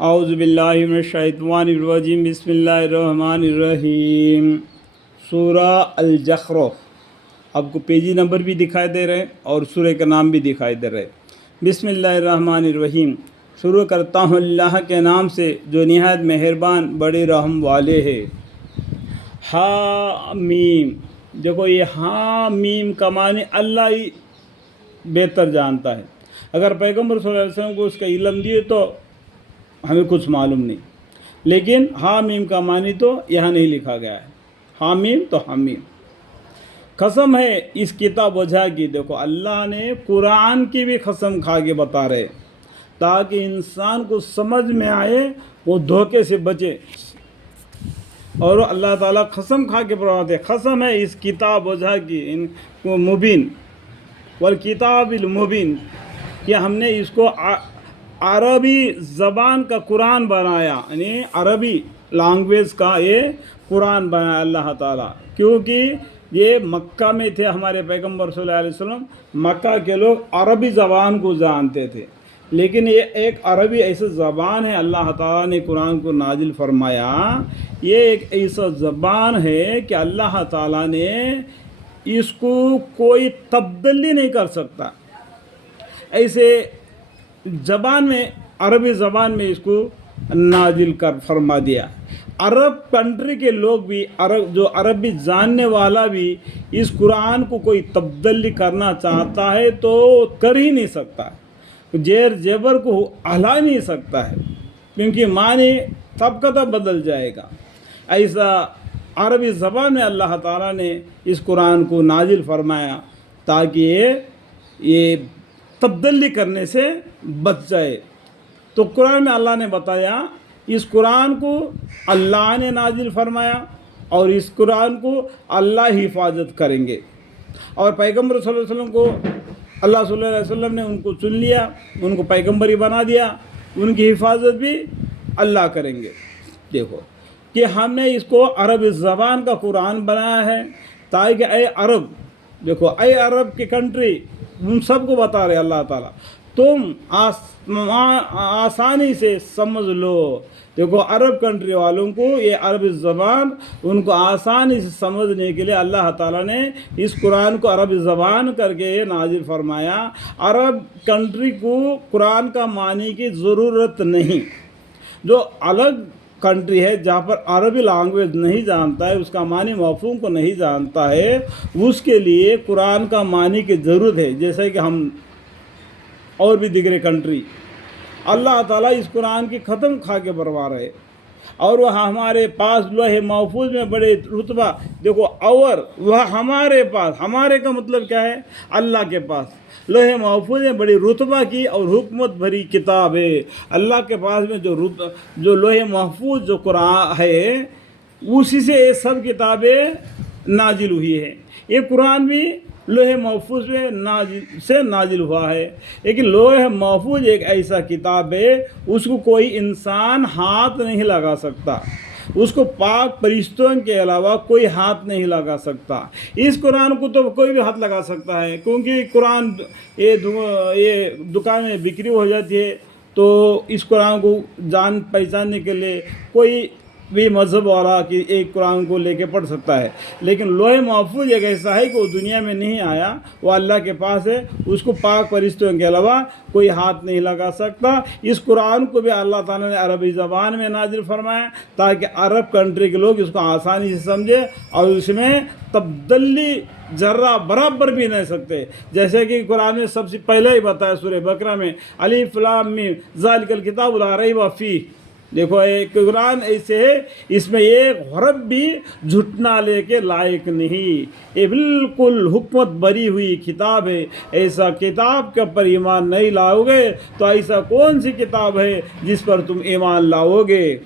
اعوذ باللہ من الشیطان الرجیم بسم اللہ الرحمن الرحیم۔ سورہ الزخرف، آپ کو پیجی نمبر بھی دکھائی دے رہے اور سورہ کا نام بھی دکھائی دے رہے۔ بسم اللہ الرحمن الرحیم، شروع کرتا ہوں اللہ کے نام سے جو نہایت مہربان بڑے رحم والے ہے۔ حامیم، دیکھو یہ حامیم کا معنی اللہ ہی بہتر جانتا ہے۔ اگر پیغمبر صلی اللہ علیہ وسلم کو اس کا علم دیے تو ہمیں کچھ معلوم نہیں، لیکن حامیم کا معنی تو یہاں نہیں لکھا گیا ہے۔ حامیم تو حامیم، قسم ہے اس کتاب وجہ کی۔ دیکھو اللہ نے قرآن کی بھی قسم کھا کے بتا رہے تاکہ انسان کو سمجھ میں آئے، وہ دھوکے سے بچے۔ اور اللہ تعالیٰ قسم کھا کے فرماتے، قسم ہے اس کتاب وجہ کی، ان کو مبین والکتاب المبین، کہ ہم نے اس کو عربی زبان کا قرآن بنایا، یعنی عربی لینگویج کا یہ قرآن بنایا اللہ تعالیٰ۔ کیونکہ یہ مکہ میں تھے ہمارے پیغمبر صلی اللہ علیہ وسلم، مکہ کے لوگ عربی زبان کو جانتے تھے، لیکن یہ ایک عربی ایسا زبان ہے اللہ تعالیٰ نے قرآن کو نازل فرمایا۔ یہ ایک ایسا زبان ہے کہ اللہ تعالیٰ نے اس کو کوئی تبدیلی نہیں کر سکتا۔ ایسے زبان میں، عربی زبان میں اس کو نازل کر فرما دیا۔ عرب کنٹری کے لوگ بھی، جو عربی جاننے والا بھی اس قرآن کو کوئی تبدیلی کرنا چاہتا ہے تو کر ہی نہیں سکتا، زیر زیور کو ہلا نہیں سکتا ہے، کیونکہ معنی سب کا تب بدل جائے گا۔ ایسا عربی زبان میں اللہ تعالیٰ نے اس قرآن کو نازل فرمایا تاکہ یہ تبدیلی کرنے سے بچ جائے۔ تو قرآن میں اللہ نے بتایا اس قرآن کو اللہ نے نازل فرمایا اور اس قرآن کو اللہ حفاظت کریں گے، اور پیغمبر صلی اللہ علیہ وسلم کو اللہ صلی اللہ علیہ وسلم نے ان کو چن لیا، ان کو پیغمبری بنا دیا، ان کی حفاظت بھی اللہ کریں گے۔ دیکھو کہ ہم نے اس کو عربی زبان کا قرآن بنایا ہے تاکہ اے عرب، دیکھو اے عرب کی کنٹری، ان سب کو بتا رہے اللہ تعالیٰ، تم آسانی سے سمجھ لو۔ دیکھو عرب کنٹری والوں کو یہ عربی زبان ان کو آسانی سے سمجھنے کے لیے اللہ تعالیٰ نے اس قرآن کو عربی زبان کر کے نازل فرمایا۔ عرب کنٹری کو قرآن کا معنی کی ضرورت نہیں۔ جو الگ کنٹری ہے جہاں پر عربی لینگویج نہیں جانتا ہے، اس کا معنی مفہوم کو نہیں جانتا ہے، اس کے لیے قرآن کا معنی کی ضرورت ہے۔ جیسے کہ ہم اور بھی دیگر کنٹری، اللہ تعالیٰ اس قرآن کی ختم کھا کے بروا رہے، اور وہ ہمارے پاس لوح محفوظ میں بڑے رتبہ، دیکھو اور وہ ہمارے پاس، ہمارے کا مطلب کیا ہے؟ اللہ کے پاس لوح محفوظ میں بڑی رتبہ کی اور حکمت بھری کتاب ہے۔ اللہ کے پاس میں جو لوح محفوظ جو قرآن ہے، اسی سے یہ سب کتابیں نازل ہوئی ہے۔ یہ قرآن بھی لوح محفوظ میں نازل ہوا ہے، لیکن لوح محفوظ ایک ایسا کتاب ہے اس کو کوئی انسان ہاتھ نہیں لگا سکتا، اس کو پاک فرشتوں کے علاوہ کوئی ہاتھ نہیں لگا سکتا۔ اس قرآن کو تو کوئی بھی ہاتھ لگا سکتا ہے، کیونکہ قرآن یہ دکان میں بکری ہو جاتی ہے، تو اس قرآن کو جان پہچاننے کے لیے کوئی بھی مذہب والا کہ ایک قرآن کو لے کے پڑھ سکتا ہے، لیکن لوح محفوظ ایک ایسا ہے کہ وہ دنیا میں نہیں آیا، وہ اللہ کے پاس ہے، اس کو پاک فرشتوں کے علاوہ کوئی ہاتھ نہیں لگا سکتا۔ اس قرآن کو بھی اللہ تعالیٰ نے عربی زبان میں نازل فرمایا تاکہ عرب کنٹری کے لوگ اس کو آسانی سے سمجھے اور اس میں تبدیلی ذرہ برابر بھی نہیں سکتے۔ جیسے کہ قرآن میں سب سے پہلے ہی بتایا سورہ بقرہ میں، الف لام میم ذالک الکتاب لا ریب فیہ۔ دیکھو ایک قرآن ایسے ہے، اس میں ایک حرف بھی جھٹنا لے کے لائق نہیں، یہ بالکل حکمت بری ہوئی کتاب ہے۔ ایسا کتاب کے اوپر ایمان نہیں لاؤ گے تو ایسا کون سی کتاب ہے جس پر تم ایمان لاؤ گے؟